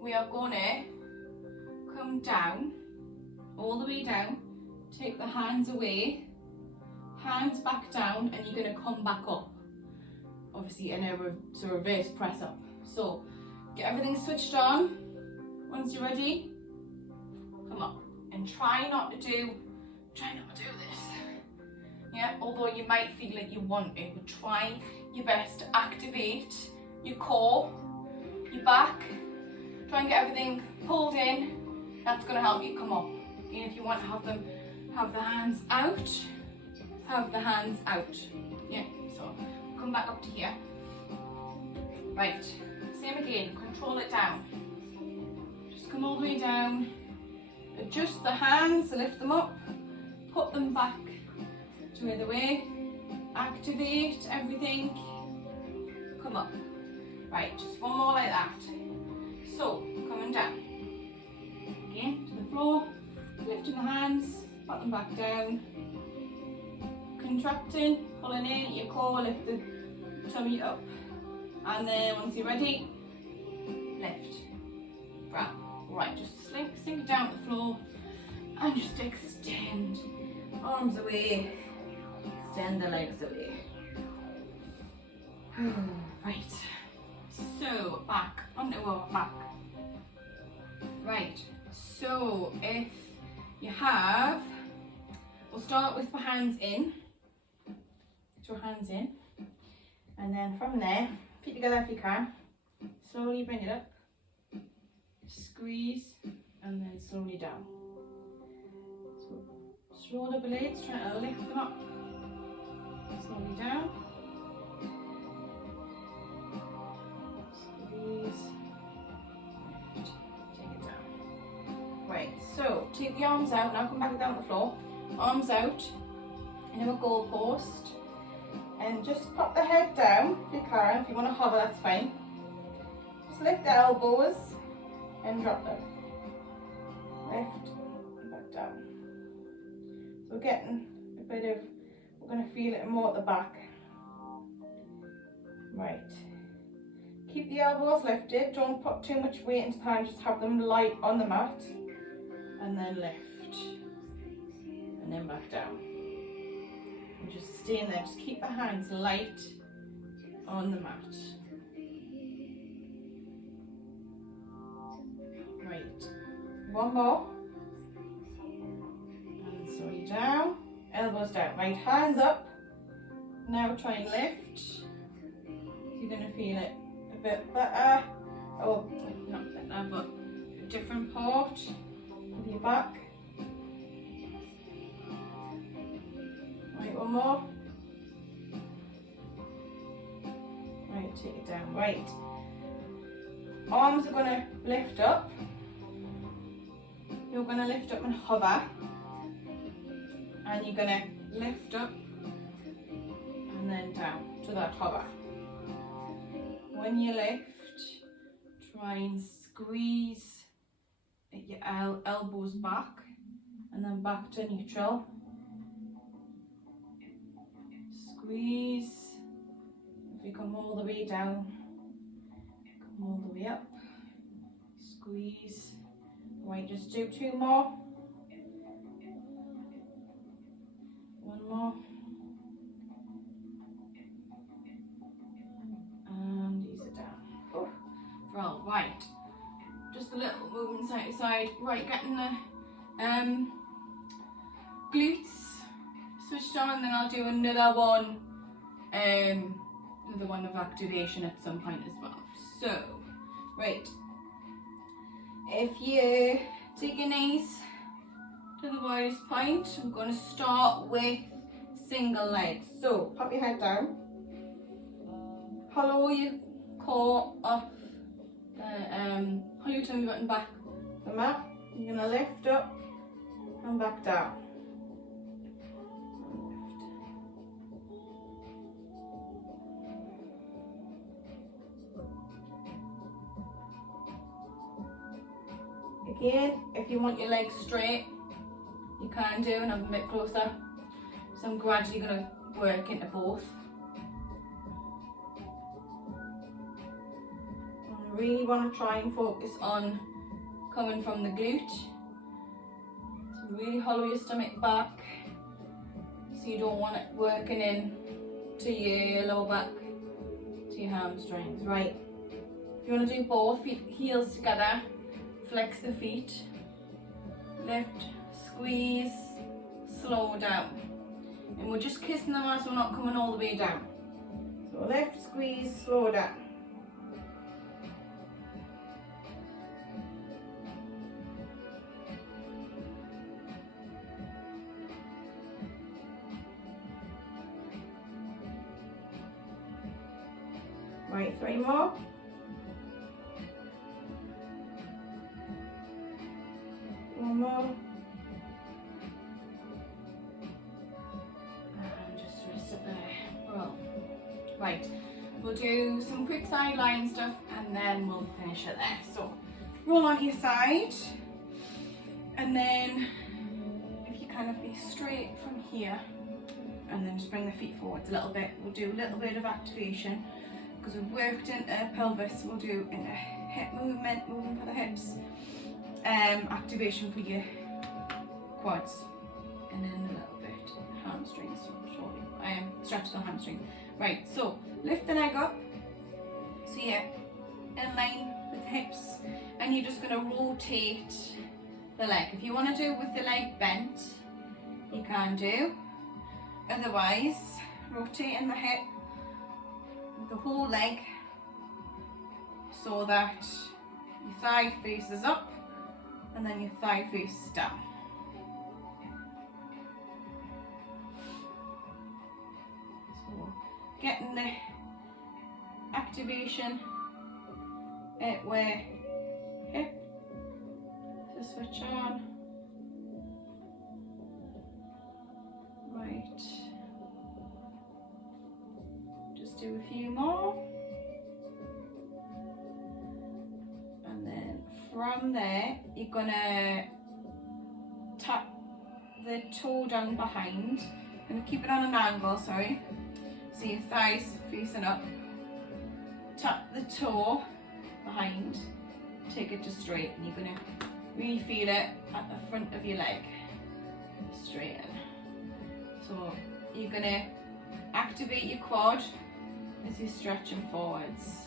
we are gonna come down, all the way down, take the hands away, hands back down, and you're gonna come back up. Obviously in a reverse press up. So get everything switched on. Once you're ready, come up. And try not to do this. Yeah, although you might feel like you want to, but try your best to activate your core, your back. Try and get everything pulled in. That's going to help you come up. And if you want to have the hands out, have the hands out. Yeah, so come back up to here. Right, same again, control it down. Just come all the way down, adjust the hands, lift them up, put them back to where they were, activate everything, come up. Right, just one more like that. So, coming down, again to the floor, lifting the hands, put them back down, contracting, pulling in at your core, lift the tummy up, and then once you're ready, lift, grab. Right, just sink it down to the floor, and just extend, arms away, extend the legs away. Right, so back, onto our back. Right, so if you have, we'll start with the hands in, get your hands in, and then from there, feet together if you can, slowly bring it up, squeeze, and then slowly down. So shoulder blades, trying to lift them up, slowly down, squeeze, lift, take it down. Right, so take the arms out, now come back down to the floor, arms out, in a goal post, and just pop the head down if you can. If you want to hover, that's fine. Just lift the elbows and drop them. Lift and back down. So we're getting a bit of, we're going to feel it more at the back. Right. Keep the elbows lifted. Don't put too much weight into the hand. Just have them light on the mat. And then lift. And then back down. And just stay in there, just keep the hands light on the mat. Right, one more. And slowly down, elbows down. Right, hands up. Now try and lift. You're going to feel it a bit better. Oh, not better, but a different part of your back. Right, one more. Right, take it down. Right. Arms are going to lift up. You're going to lift up and hover. And you're going to lift up and then down to that hover. When you lift, try and squeeze at your elbows back and then back to neutral. Squeeze. If you come all the way down, come all the way up. Squeeze. Right, just do two more. One more. And ease it down. Oh, well, right. Just a little movement side to side. Right, getting the glutes switched on, and then I'll do another one of activation at some point as well. So, right, if you take your knees to the widest point, I'm going to start with single legs. So, pop your head down, hollow your core off, pull your tummy button back the mat. You're going to lift up and back down. Again, if you want your legs straight, you can do, and I'm a bit closer. So I'm gradually going to work into both. I really want to try and focus on coming from the glute. So really hollow your stomach back, so you don't want it working in to your lower back, to your hamstrings. Right, if you want to do both, feet, heels together, flex the feet, lift, squeeze, slow down. And we're just kissing the mat, so we're not coming all the way down. So lift, squeeze, slow down. Right, 3 more. One more. And just rest it there. Roll. Right, we'll do some quick side lying stuff and then we'll finish it there. So roll onto your side, and then if you kind of be straight from here, and then just bring the feet forwards a little bit. We'll do a little bit of activation because we've worked into pelvis. We'll do into hip movement, moving for the hips, activation for your quads, and then a little bit hamstrings, shoulder, stretch the hamstring. Right, so lift the leg up, so you're in line with the hips, and you're just going to rotate the leg. If you want to do it with the leg bent, you can do. Otherwise, rotating the hip, the whole leg, so that your thigh faces up and then your thigh faces down. So getting the activation at where hip to switch on. Right. Just do a few more. And then from there, you're gonna tap the toe down behind. Gonna keep it on an angle, sorry. So your thighs facing up. Tap the toe behind. Take it to straight, and you're gonna really feel it at the front of your leg. Straighten. So you're going to activate your quad as you're stretching forwards.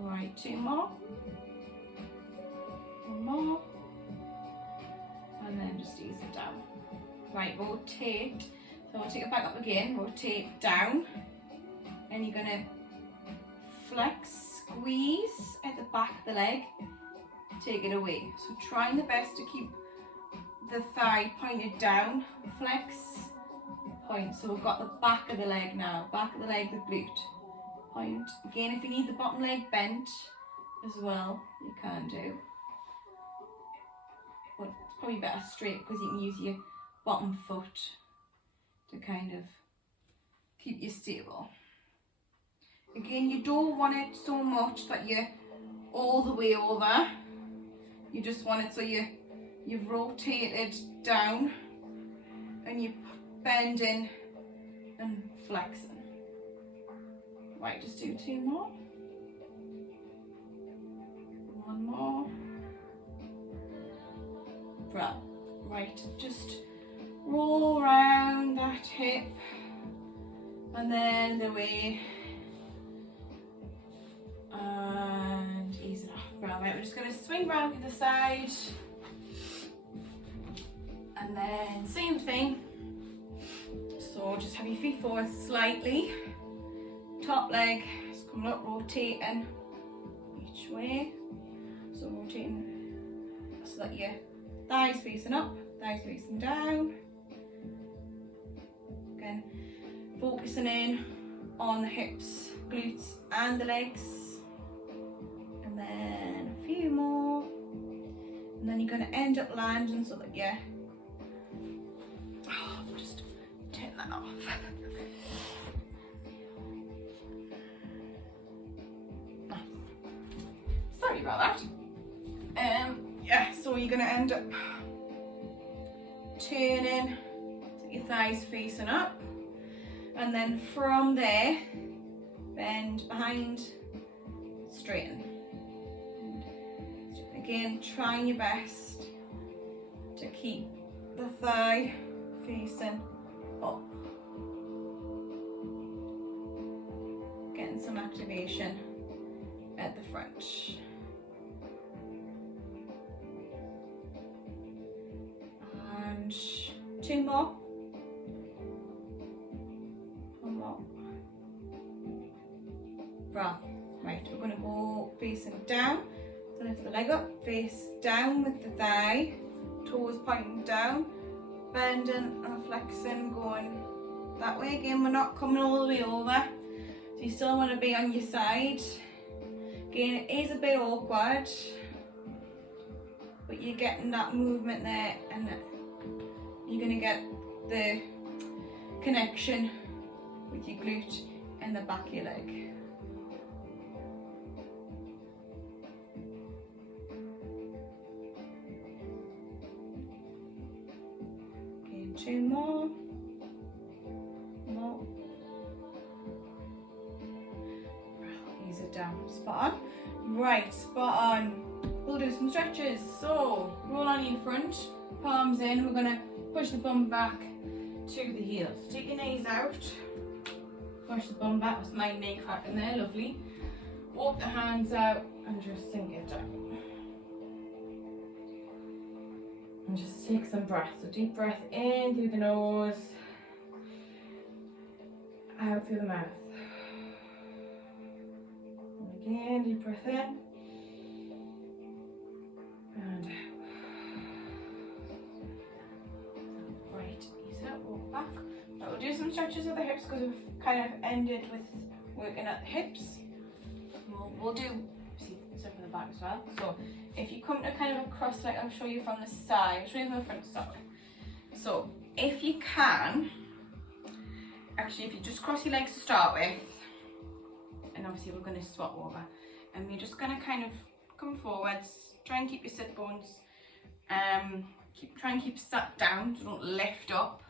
Right, 2 more. 1 more. And then just ease it down. Right, rotate. So I'll take it back up again, rotate down. And you're going to flex, squeeze at the back of the leg, take it away. So trying the best to keep the thigh pointed down, flex, point. So we've got the back of the leg now, back of the leg, the glute, point. Again, if you need the bottom leg bent as well, you can do. But it's probably better straight because you can use your bottom foot to kind of keep you stable. Again, you don't want it so much that you're all the way over. You just want it so you've rotated down and you're bending and flexing. Right, just do 2 more. 1 more. Right, just roll around that hip and then the way. And ease it off. Right, we're just going to swing round to the side, and then same thing. So just have your feet forward slightly. Top leg is coming up, rotating each way. So rotating so that your thighs facing up, thighs facing down. Again, focusing in on the hips, glutes, and the legs. And then a few more, and then you're going to end up landing so that just turn that off. Sorry about that. So you're going to end up turning so your thighs facing up, and then from there bend behind, straighten. Again, trying your best to keep the thigh facing up. Getting some activation at the front. And 2 more. 1 more. Right, we're going to go facing down. So lift the leg up, face down with the thigh, toes pointing down, bending and flexing, going that way. Again, we're not coming all the way over, so you still want to be on your side. Again, it is a bit awkward, but you're getting that movement there, and you're going to get the connection with your glute and the back of your leg. Okay, 2 more. Ease it down. Spot on. Right, spot on. We'll do some stretches. So roll on your front, palms in. We're gonna push the bum back to the heels. Take your knees out. Push the bum back. That's my knee crack in there. Lovely. Walk the hands out and just sink it down. And just take some breath. So deep breath in through the nose, out through the mouth. And again, deep breath in and out. Right, ease out, walk back. Right, we'll do some stretches of the hips because we've kind of ended with working at the hips. We'll do stuff in the back as well. So if you come to kind of a cross leg, I'll show you from the side. I'll show you from the front to start with. So if you can, actually if you just cross your legs to start with, and obviously we're going to swap over, and you're just going to kind of come forwards, try and keep your sit bones, try and keep sat down, so don't lift up,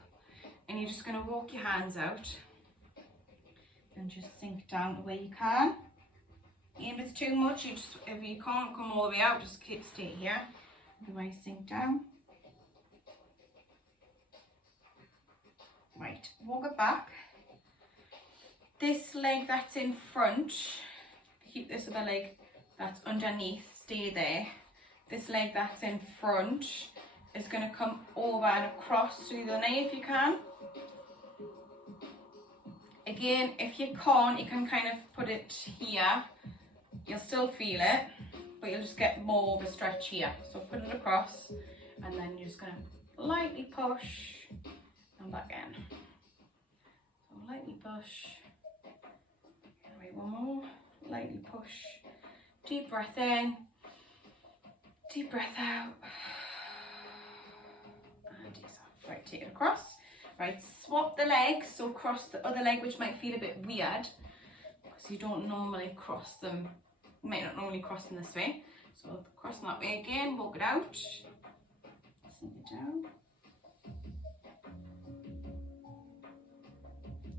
and you're just going to walk your hands out and just sink down the way you can. If it's too much, if you can't come all the way out, just stay here. Otherwise, sink down. Right, walk it back. This leg that's in front, keep this other leg that's underneath, stay there. This leg that's in front is going to come over and across through the knee if you can. Again, if you can't, you can kind of put it here. You'll still feel it, but you'll just get more of a stretch here. So put it across, and then you're just going to lightly push and back in. So lightly push. Wait, one more. Lightly push. Deep breath in. Deep breath out. And ease off. Right, take it across. Right, swap the legs. So cross the other leg, which might feel a bit weird because you don't normally cross them. You might not normally cross them this way. So cross them that way again, walk it out. Sink it down.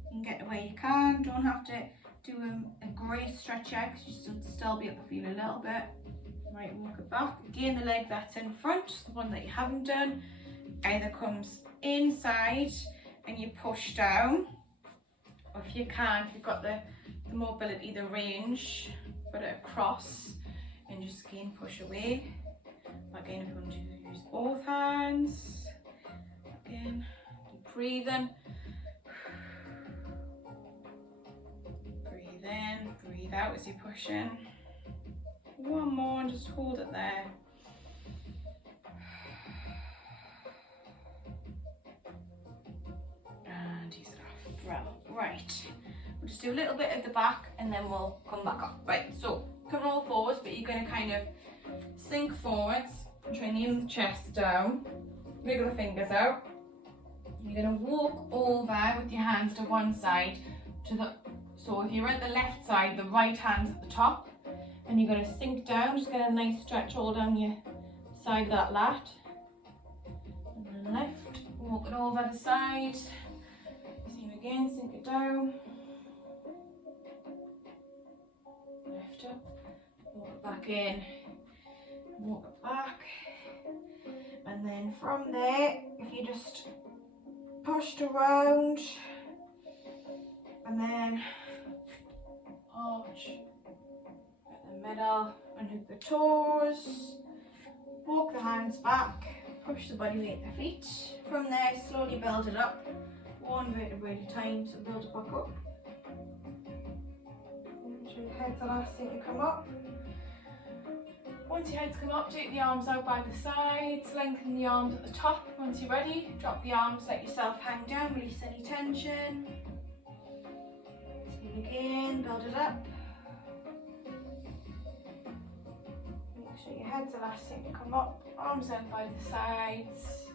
You can get the way you can. Don't have to do a great stretch here because you should still be able to feel a little bit. Right, walk it back. Again, the leg that's in front, the one that you haven't done, either comes inside and you push down, or if you can, if you've got the mobility, the range, put it across and just again push away. Again, if you want to use both hands, again, keep breathing. Breathe in, breathe out as you push in. One more and just hold it there. And ease it off. Well, right. We'll just do a little bit at the back and then we'll come back up. Right, so come all forwards, but you're going to kind of sink forwards, try and aim the chest down, wiggle the fingers out. You're going to walk over with your hands to one side, so if you're at the left side, the right hand's at the top, and you're going to sink down, just get a nice stretch all down your side of that lat. And then lift, walk it over the side, same again, sink it down. Lift up, walk it back in, walk it back, and then from there, if you just pushed around, and then arch at the middle, under the toes, walk the hands back, push the body weight at the feet. From there, slowly build it up, one vertebra at a time, so build it back up. Your head's the last thing to come up. Once your head's come up, take the arms out by the sides, lengthen the arms at the top. Once you're ready, drop the arms, let yourself hang down, release any tension. Same again, build it up. Make sure your head's elastic, come up, arms out by the sides,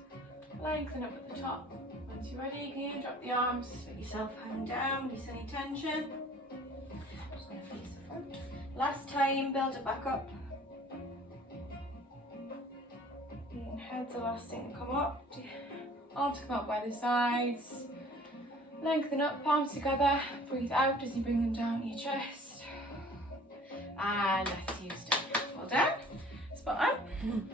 lengthen up at the top. Once you're ready, again, drop the arms, let yourself hang down, release any tension. Just going to face the front. Last time, build it back up. Head's elastic and come up. Arms come up by the sides. Lengthen up, palms together. Breathe out as you bring them down to your chest. And let's use it. Well done. Spot on.